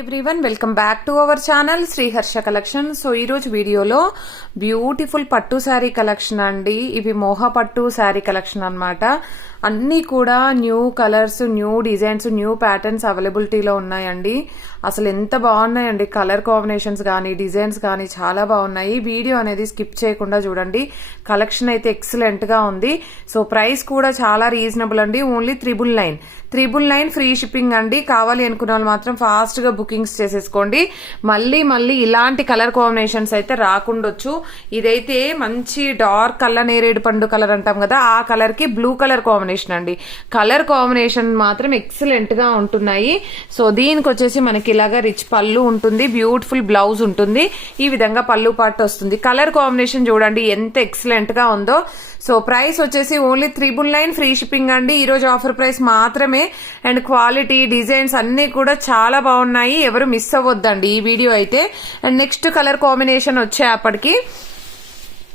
Everyone welcome back to our channel Sriharsha collection. So ఈ రోజు వీడియోలో బ్యూటిఫుల్ పట్టు శారీ కలెక్షన్ అండి. ఇవి మోహ పట్టు శారీ కలెక్షన్ అన్నమాట. అన్ని కూడా new colours, new designs, new patterns అవైలబిలిటీలో ఉన్నాయండి. అసలు ఎంత బాగున్నాయండి, కలర్ కాంబినేషన్స్ కానీ డిజైన్స్ కానీ చాలా బాగున్నాయి. వీడియో అనేది స్కిప్ చేయకుండా చూడండి. కలెక్షన్ అయితే ఎక్సలెంట్ గా ఉంది. సో ప్రైస్ కూడా చాలా రీజనబుల్ అండి. ఓన్లీ 999 ఫ్రీ షిప్పింగ్ అండి. కావాలి అనుకున్న వాళ్ళు మాత్రం ఫాస్ట్ గా బుకింగ్స్ చేసేసుకోండి. మళ్ళీ ఇలాంటి కలర్ కాంబినేషన్స్ అయితే రాకుండొచ్చు. ఇదైతే మంచి డార్క్ కలర్, నేరేడు పండు కలర్ అంటాం కదా, ఆ కలర్ కి బ్లూ కలర్ కాంబినేషన్ అండి. కలర్ కాంబినేషన్ మాత్రం ఎక్సలెంట్ గా ఉంటున్నాయి. సో దీనికి వచ్చేసి మనకి ఇలాగా రిచ్ పళ్ళు ఉంటుంది, బ్యూటిఫుల్ బ్లౌజ్ ఉంటుంది. ఈ విధంగా పళ్ళు పాటు వస్తుంది. కలర్ కాంబినేషన్ చూడండి ఎంత ఎక్సలెంట్ గా ఉందో. సో ప్రైస్ వచ్చేసి ఓన్లీ 999 ఫ్రీ షిప్పింగ్ అండి. ఈ రోజు ఆఫర్ ప్రైస్ మాత్రమే. అండ్ క్వాలిటీ, డిజైన్స్ అన్ని కూడా చాలా బాగున్నాయి. ఎవరు మిస్ అవ్వద్దండి ఈ వీడియో అయితే. అండ్ నెక్స్ట్ కలర్ కాంబినేషన్ వచ్చేప్పటికి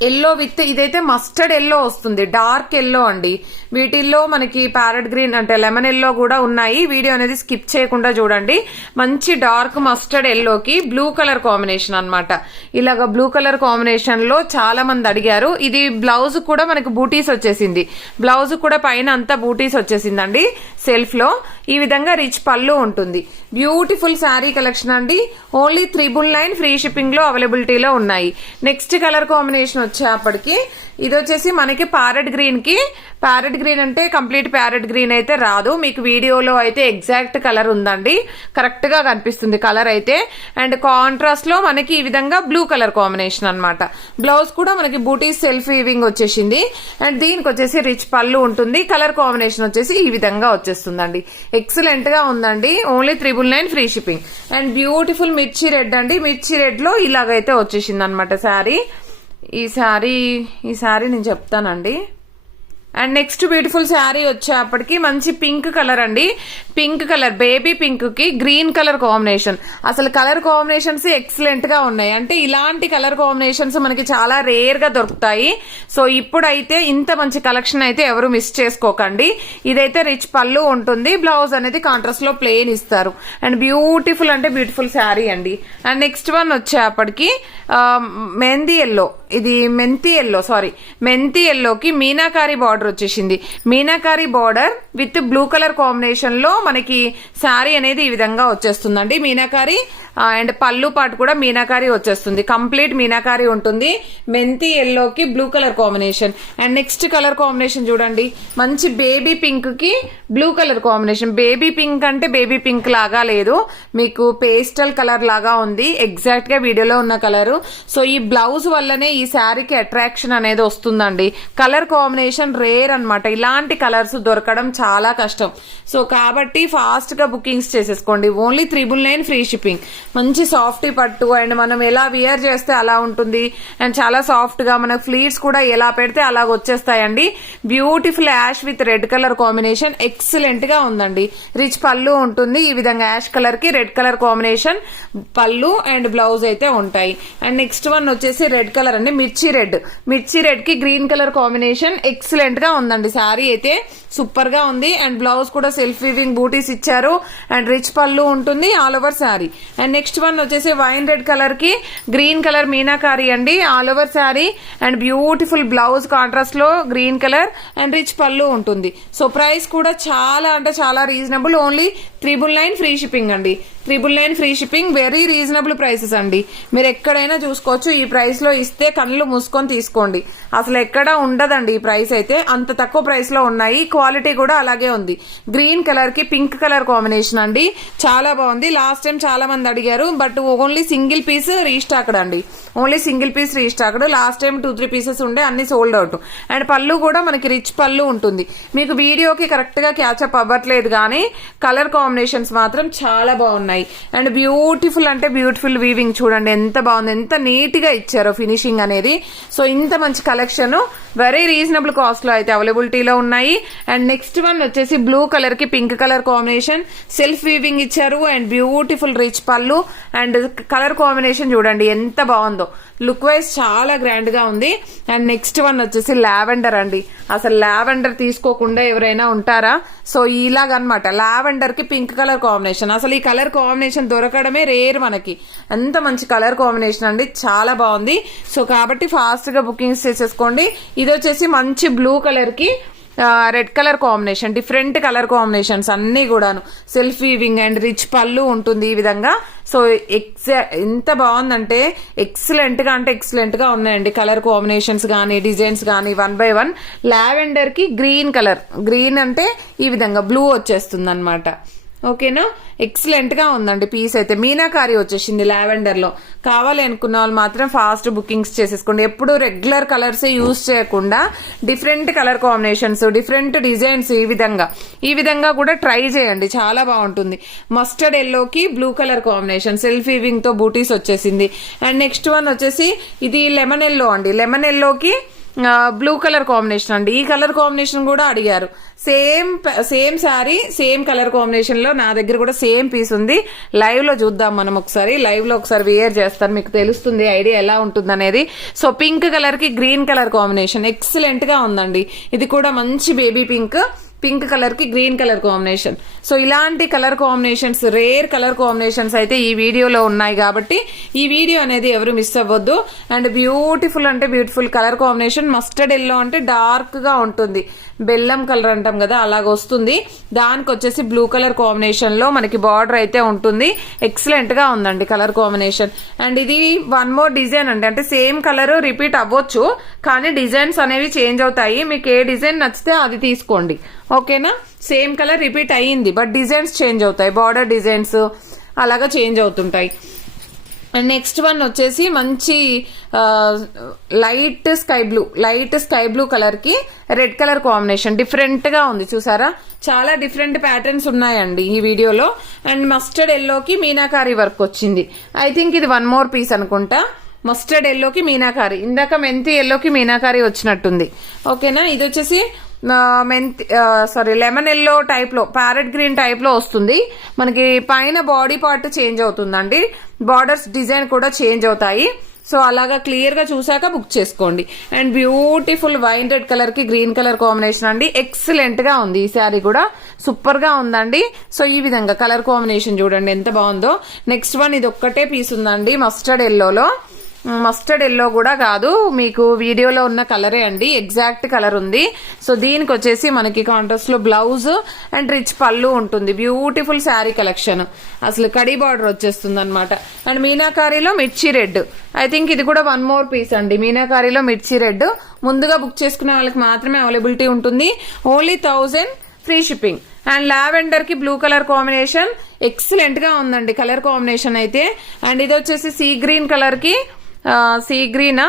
ఎల్లో విత్, ఇదైతే మస్టర్డ్ ఎల్లో వస్తుంది, డార్క్ ఎల్లో అండి. వీటిల్లో మనకి ప్యారెట్ గ్రీన్ అంటే లెమన్ ఎల్లో కూడా ఉన్నాయి. వీడియో అనేది స్కిప్ చేయకుండా చూడండి. మంచి డార్క్ మస్టర్డ్ ఎల్లోకి బ్లూ కలర్ కాంబినేషన్ అన్నమాట. ఇలాగ బ్లూ కలర్ కాంబినేషన్ లో చాలా మంది అడిగారు. ఇది బ్లౌజ్ కూడా మనకి బూటీస్ వచ్చేసింది. బ్లౌజ్ కూడా పైన అంతా బూటీస్ వచ్చేసిందండి సెల్ఫ్ లో. ఈ విధంగా రిచ్ పళ్ళు ఉంటుంది. బ్యూటిఫుల్ శారీ కలెక్షన్ అండి. ఓన్లీ 999 ఫ్రీ షిప్పింగ్ లో అవైలబిలిటీలో ఉన్నాయి. నెక్స్ట్ కలర్ కాంబినేషన్ వచ్చేప్పటికి ఇది వచ్చేసి మనకి ప్యారెట్ గ్రీన్ అంటే కంప్లీట్ ప్యారెట్ గ్రీన్ అయితే రాదు. మీకు వీడియోలో అయితే ఎగ్జాక్ట్ కలర్ ఉందండి, కరెక్ట్ గా కనిపిస్తుంది కలర్ అయితే. అండ్ కాంట్రాస్ట్ లో మనకి ఈ విధంగా బ్లూ కలర్ కాంబినేషన్ అన్నమాట. బ్లౌజ్ కూడా మనకి బూటీస్ సెల్ఫ్ వీవింగ్ వచ్చేసింది. అండ్ దీనికి వచ్చేసి రిచ్ పళ్ళు ఉంటుంది. కలర్ కాంబినేషన్ వచ్చేసి ఈ విధంగా వచ్చేస్తుందండి. ఎక్సలెంట్ గా ఉందండి. Only 999 free shipping. And beautiful మిర్చి రెడ్ అండి. మిర్చి రెడ్ లో ఇలాగైతే వచ్చేసింది అనమాట శారీ. ఈ శారీ నేను చెప్తానండి. అండ్ నెక్స్ట్ బ్యూటిఫుల్ శారీ వచ్చేప్పటికి మంచి పింక్ కలర్ అండి. పింక్ కలర్, బేబీ పింక్ కి గ్రీన్ కలర్ కాంబినేషన్. అసలు కలర్ కాంబినేషన్స్ ఎక్సలెంట్ గా ఉన్నాయి. అంటే ఇలాంటి కలర్ కాంబినేషన్స్ మనకి చాలా రేర్ గా దొరుకుతాయి. సో ఇప్పుడైతే ఇంత మంచి కలెక్షన్ అయితే ఎవరు మిస్ చేసుకోకండి. ఇదైతే రిచ్ పళ్ళు ఉంటుంది. బ్లౌజ్ అనేది కాంట్రాస్ట్ లో ప్లెయిన్ ఇస్తారు. అండ్ బ్యూటిఫుల్ అంటే బ్యూటిఫుల్ శారీ అండి. అండ్ నెక్స్ట్ వన్ వచ్చేప్పటికి మెంతి ఎల్లోకి మీనాకారి బార్డర్ వచ్చేసింది. Meenakari border with blue color combination లో మనకి శారీ అనేది ఈ విధంగా వచ్చేస్తుందండి. మీనాకారి అండ్ పళ్ళు పాటు కూడా మీనాకారి వచ్చేస్తుంది. కంప్లీట్ మీనాకారి ఉంటుంది. మెంతి ఎల్లోకి blue color combination. And next colour combination చూడండి, మంచి బేబీ పింక్ కి blue color combination. Baby pink అంటే బేబీ పింక్ లాగా లేదు, మీకు పేస్టల్ కలర్ లాగా ఉంది ఎగ్జాక్ట్ గా వీడియోలో ఉన్న కలర్. సో ఈ బ్లౌజ్ వల్లనే ఈ శారీకి అట్రాక్షన్ అనేది వస్తుందండి. కలర్ కాంబినేషన్ రేర్ అన్నమాట. ఇలాంటి కలర్స్ దొరకడం చాలా కష్టం. సో కాబట్టి ఫాస్ట్ గా బుకింగ్స్ చేసేసుకోండి. Only 999 free shipping. మంచి సాఫ్ట్ పట్టు. అండ్ మనం ఎలా వియర్ చేస్తే అలా ఉంటుంది. అండ్ చాలా సాఫ్ట్ గా మనకు ఫ్లీట్స్ కూడా ఎలా పెడితే అలాగ వచ్చేస్తాయండి. Beautiful ash with red colour combination excellent గా ఉందండి. రిచ్ పళ్ళు ఉంటుంది. ఈ విధంగా యాష్ కలర్ కి రెడ్ కలర్ కాంబినేషన్ పళ్ళు అండ్ బ్లౌజ్ అయితే ఉంటాయి. అండ్ నెక్స్ట్ వన్ వచ్చేసి రెడ్ కలర్ అండి. మిర్చి రెడ్ కి గ్రీన్ కలర్ కాంబినేషన్ ఎక్సలెంట్ గా ఉందండి. శారీ అయితే సూపర్ గా ఉంది. అండ్ బ్లౌజ్ కూడా సెల్ఫ్ వీవింగ్ బూటీస్ ఇచ్చారు. అండ్ రిచ్ పళ్ళు ఉంటుంది all over sari. And next one వచ్చేసి వైన్ రెడ్ కలర్ కి గ్రీన్ కలర్ మీనాకారి అండి. All over sari. And beautiful blouse contrast లో గ్రీన్ కలర్ అండ్ రిచ్ పళ్ళు ఉంటుంది. సో ప్రైస్ కూడా చాలా అంటే చాలా రీజనబుల్. ఓన్లీ 999 ఫ్రీ షిప్పింగ్ అండి. 999 free shipping. Very reasonable prices అండి. మీరు ఎక్కడైనా చూసుకోవచ్చు. ఈ ప్రైస్ లో ఇస్తే కళ్ళు మూసుకొని తీసుకోండి. అసలు ఎక్కడ ఉండదండి ఈ ప్రైస్ అయితే. అంత తక్కువ ప్రైస్ లో ఉన్నాయి. క్వాలిటీ కూడా అలాగే ఉంది. గ్రీన్ కలర్ కి పింక్ కలర్ కాంబినేషన్ అండి. చాలా బాగుంది. లాస్ట్ టైం చాలా మంది అడిగారు, but only single piece restocked అండి. Only single piece restocked. Last time 2-3 pieces ఉండే, అన్ని సోల్డ్ అవుట్. అండ్ పళ్ళు కూడా మనకి రిచ్ పళ్ళు ఉంటుంది. మీకు వీడియోకి కరెక్ట్ గా క్యాచప్ అవ్వట్లేదు కానీ కలర్ కాంబినేషన్స్ మాత్రం చాలా బాగున్నాయి. అండ్ బ్యూటిఫుల్ అంటే బ్యూటిఫుల్ వీవింగ్ చూడండి ఎంత బాగుంది, ఎంత నీట్ గా ఇచ్చారో ఫినిషింగ్ అనేది. సో ఇంత మంచి కలెక్షన్ వెరీ రీజనబుల్ కాస్ట్ లో అయితే అవైలబిలిటీలో ఉన్నాయి. అండ్ నెక్స్ట్ వన్ వచ్చేసి బ్లూ కలర్ కి pink colour combination, self weaving ఇచ్చారు అండ్ బ్యూటిఫుల్ రిచ్ పళ్ళు అండ్ కలర్ కాంబినేషన్ చూడండి ఎంత బాగుందో, లుక్ వైజ్ చాలా గ్రాండ్ గా ఉంది. అండ్ నెక్స్ట్ వన్ వచ్చేసి లావెండర్ అండి. అసలు లావెండర్ తీసుకోకుండా ఎవరైనా ఉంటారా? సో ఇలాగనమాట లావెండర్ కి పింక్ కలర్ కాంబినేషన్. అసలు ఈ కలర్ కాంబినేషన్ దొరకడమే రేర్ మనకి. ఎంత మంచి కలర్ కాంబినేషన్ అండి, చాలా బాగుంది. సో కాబట్టి ఫాస్ట్ గా బుకింగ్స్ చేసేసుకోండి. ఇది వచ్చేసి మంచి బ్లూ కలర్ కి red colour combination, different colour combinations అన్ని కూడాను, సెల్ఫ్ వీవింగ్ అండ్ రిచ్ పళ్ళు ఉంటుంది ఈ విధంగా. సో ఎంత బాగుందంటే ఎక్సలెంట్ గా అంటే ఎక్సలెంట్ గా ఉన్నాయండి కలర్ కాంబినేషన్స్ గానీ డిజైన్స్ గానీ. 1 by 1 లావెండర్ కి గ్రీన్ కలర్, గ్రీన్ అంటే ఈ విధంగా బ్లూ వచ్చేస్తుంది అనమాట. ఓకేనా, ఎక్సలెంట్ గా ఉందండి పీస్ అయితే. మీనాకారి వచ్చేసింది లావెండర్ లో. కావాలి అనుకున్న వాళ్ళు మాత్రం ఫాస్ట్ బుకింగ్స్ చేసేసుకోండి. ఎప్పుడు రెగ్యులర్ కలర్స్ యూజ్ చేయకుండా different colour combinations, different designs ఈ విధంగా కూడా ట్రై చేయండి, చాలా బాగుంటుంది. మస్టర్డ్ ఎల్లోకి blue color combination, self weaving తో బూటీస్ వచ్చేసింది. అండ్ నెక్స్ట్ వన్ వచ్చేసి ఇది లెమన్ ఎల్లో అండి. లెమన్ ఎల్లోకి బ్లూ కలర్ కాంబినేషన్ అండి. ఈ కలర్ కాంబినేషన్ కూడా అడిగారు. Same sari same colour combination లో నా దగ్గర కూడా సేమ్ పీస్ ఉంది. లైవ్ లో చూద్దాం మనం ఒకసారి. లైవ్ లో ఒకసారి వేర్ చేస్తాను, మీకు తెలుస్తుంది ఐడియా ఎలా ఉంటుంది అనేది. సో పింక్ కలర్ కి గ్రీన్ కలర్ కాంబినేషన్ ఎక్సలెంట్ గా ఉందండి. ఇది కూడా మంచి బేబీ పింక్, పింక్ కలర్ కి గ్రీన్ కలర్ కాంబినేషన్. సో ఇలాంటి colour combinations, rare colour combinations అయితే ఈ వీడియోలో ఉన్నాయి కాబట్టి ఈ వీడియో అనేది ఎవరు మిస్ అవ్వద్దు. అండ్ బ్యూటిఫుల్ అంటే beautiful colour combination. Mustard yellow అంటే డార్క్ గా ఉంటుంది, బెల్లం కలర్ అంటాం కదా అలాగ వస్తుంది. దానికి వచ్చేసి బ్లూ కలర్ కాంబినేషన్ లో మనకి బార్డర్ అయితే ఉంటుంది. ఎక్సలెంట్ గా ఉందండి కలర్ కాంబినేషన్. అండ్ ఇది 1 more డిజైన్ అండి. అంటే సేమ్ కలర్ రిపీట్ అవ్వచ్చు కానీ డిజైన్స్ అనేవి చేంజ్ అవుతాయి. మీకు ఏ డిజైన్ నచ్చితే అది తీసుకోండి. ఓకేనా, సేమ్ కలర్ రిపీట్ అయ్యింది బట్ డిజైన్స్ చేంజ్ అవుతాయి, బార్డర్ డిజైన్స్ అలాగా చేంజ్ అవుతుంటాయి. అండ్ నెక్స్ట్ వన్ వచ్చేసి మంచి లైట్ స్కై బ్లూ కలర్ కి రెడ్ కలర్ కాంబినేషన్, డిఫరెంట్ గా ఉంది చూసారా. చాలా డిఫరెంట్ ప్యాటర్న్స్ ఉన్నాయండి ఈ వీడియోలో. అండ్ మస్టర్డ్ ఎల్లోకి మీనాకారి వర్క్ వచ్చింది. ఐ థింక్ ఇది 1 more పీస్ అనుకుంటా. మస్టర్డ్ ఎల్లోకి మీనాకారి, ఇందాక మెంతి ఎల్లోకి మీనాకారి వచ్చినట్టుంది. ఓకేనా, ఇది వచ్చేసి లెమన్ ఎల్లో టైప్ లో, ప్యారెట్ గ్రీన్ టైప్ లో వస్తుంది మనకి. పైన బాడీ పార్ట్ చేంజ్ అవుతుందండి, బార్డర్స్ డిజైన్ కూడా చేంజ్ అవుతాయి. సో అలాగా క్లియర్ గా చూసాక బుక్ చేసుకోండి. And beautiful wine red color కి గ్రీన్ కలర్ కాంబినేషన్ అండి. ఎక్సలెంట్ గా ఉంది ఈ శారీ కూడా, సూపర్ గా ఉందండి. సో ఈ విధంగా కలర్ కాంబినేషన్ చూడండి ఎంత బాగుందో. నెక్స్ట్ వన్ ఇది ఒక్కటే పీస్ ఉందండి మస్టర్డ్ ఎల్లోలో. మస్టర్డ్ ఎల్లో కూడా కాదు, మీకు వీడియోలో ఉన్న కలరే అండి, ఎగ్జాక్ట్ కలర్ ఉంది. సో దీనికి వచ్చేసి మనకి కాంట్రాస్ట్ లో బ్లౌజ్ అండ్ రిచ్ పళ్ళు ఉంటుంది. బ్యూటిఫుల్ శారీ కలెక్షన్, అసలు కడీ బార్డర్ వచ్చేస్తుంది అనమాట. అండ్ మీనాకారిలో మిర్చి రెడ్, ఐ థింక్ ఇది కూడా 1 more పీస్ అండి. మీనాకారిలో మిర్చి రెడ్ ముందుగా బుక్ చేసుకునే వాళ్ళకి మాత్రమే అవైలబిలిటీ ఉంటుంది. Only 1000 free shipping. And lavender కి బ్లూ కలర్ కాంబినేషన్ ఎక్సలెంట్ గా ఉందండి కలర్ కాంబినేషన్ అయితే. అండ్ ఇది వచ్చేసి సీ గ్రీన్ కలర్ కి, సీ గ్రీన్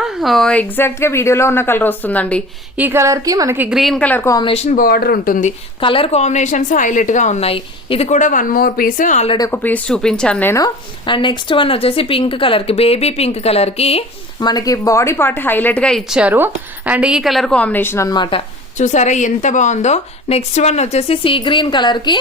ఎగ్జాక్ట్ గా వీడియోలో ఉన్న కలర్ వస్తుందండి. ఈ కలర్ కి మనకి గ్రీన్ కలర్ కాంబినేషన్ బార్డర్ ఉంటుంది. కలర్ కాంబినేషన్స్ హైలైట్ గా ఉన్నాయి. ఇది కూడా 1 more పీస్, ఆల్రెడీ ఒక పీస్ చూపించాను నేను. అండ్ నెక్స్ట్ వన్ వచ్చేసి పింక్ కలర్ కి, బేబీ పింక్ కలర్ కి మనకి బాడీ పార్ట్ హైలైట్ గా ఇచ్చారు. అండ్ ఈ కలర్ కాంబినేషన్ అన్నమాట, చూసారా ఎంత బాగుందో. నెక్స్ట్ వన్ వచ్చేసి సీ గ్రీన్ కలర్ కి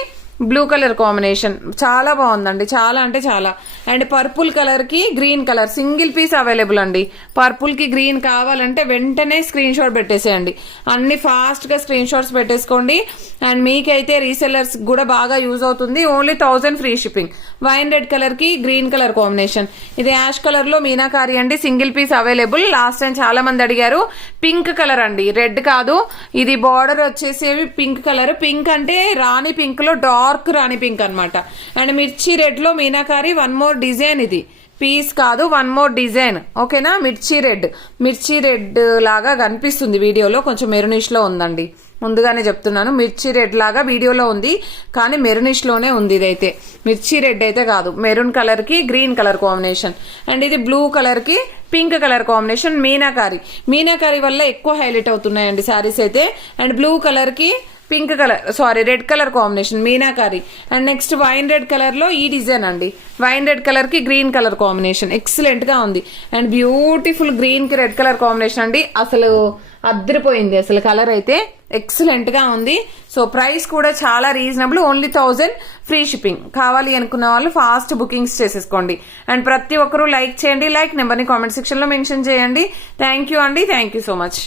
బ్లూ కలర్ కాంబినేషన్, చాలా బాగుందండి, చాలా అంటే చాలా. అండ్ పర్పుల్ కలర్ కి green color single piece available అండి. పర్పుల్ కి గ్రీన్ కావాలంటే వెంటనే స్క్రీన్ షాట్ పెట్టేసేయండి, అన్ని ఫాస్ట్ గా స్క్రీన్ షాట్స్ పెట్టేసుకోండి. అండ్ మీకైతే రీసెల్లర్స్ కూడా బాగా యూజ్ అవుతుంది. Only 1000 free shipping. Wine red color కి గ్రీన్ కలర్ కాంబినేషన్, ఇది యాష్ కలర్ లో మీనాకారి అండి, single piece available. Last time చాలా మంది అడిగారు. పింక్ కలర్ అండి, రెడ్ కాదు, ఇది బార్డర్ వచ్చేసేవి పింక్ కలర్. పింక్ అంటే రాణి పింక్ లో డార్క్ రాణి పింక్ అనమాట. అండ్ మిర్చి రెడ్ లో మీనాకారి 1 more డిజైన్, ఇది పీస్ కాదు 1 more డిజైన్. ఓకేనా, మిర్చి రెడ్ లాగా కనిపిస్తుంది వీడియోలో, కొంచెం మెరూనిష్ లో ఉందండి. ముందుగానే చెప్తున్నాను, మిర్చి రెడ్ లాగా వీడియోలో ఉంది కానీ మెరూనిష్ లోనే ఉంది. ఇదైతే మిర్చి రెడ్ అయితే కాదు, మెరూన్ కలర్ కి గ్రీన్ కలర్ కాంబినేషన్. అండ్ ఇది బ్లూ కలర్ కి పింక్ కలర్ కాంబినేషన్. మీనాకారి వల్ల ఎక్కువ హైలైట్ అవుతున్నాయండి శారీస్ అయితే. అండ్ బ్లూ కలర్ కి red colour combination meenakari. And next wine red colour లో ఈ డిజైన్ అండి, వైన్ రెడ్ కలర్ కి గ్రీన్ కలర్ కాంబినేషన్ ఎక్సలెంట్ గా ఉంది. అండ్ బ్యూటిఫుల్ గ్రీన్ కి రెడ్ కలర్ కాంబినేషన్ అండి. అసలు అద్దరిపోయింది అసలు. కలర్ అయితే ఎక్సలెంట్ గా ఉంది. సో ప్రైస్ కూడా చాలా రీజనబుల్, ఓన్లీ 1000 ఫ్రీ షిప్పింగ్. కావాలి అనుకున్న వాళ్ళు ఫాస్ట్ బుకింగ్స్ చేసేసుకోండి. అండ్ ప్రతి ఒక్కరూ లైక్ చేయండి, లైక్ నెంబర్ ని కామెంట్ సెక్షన్ లో మెన్షన్ చేయండి. థ్యాంక్ యూ అండి, థ్యాంక్ యూ సో మచ్.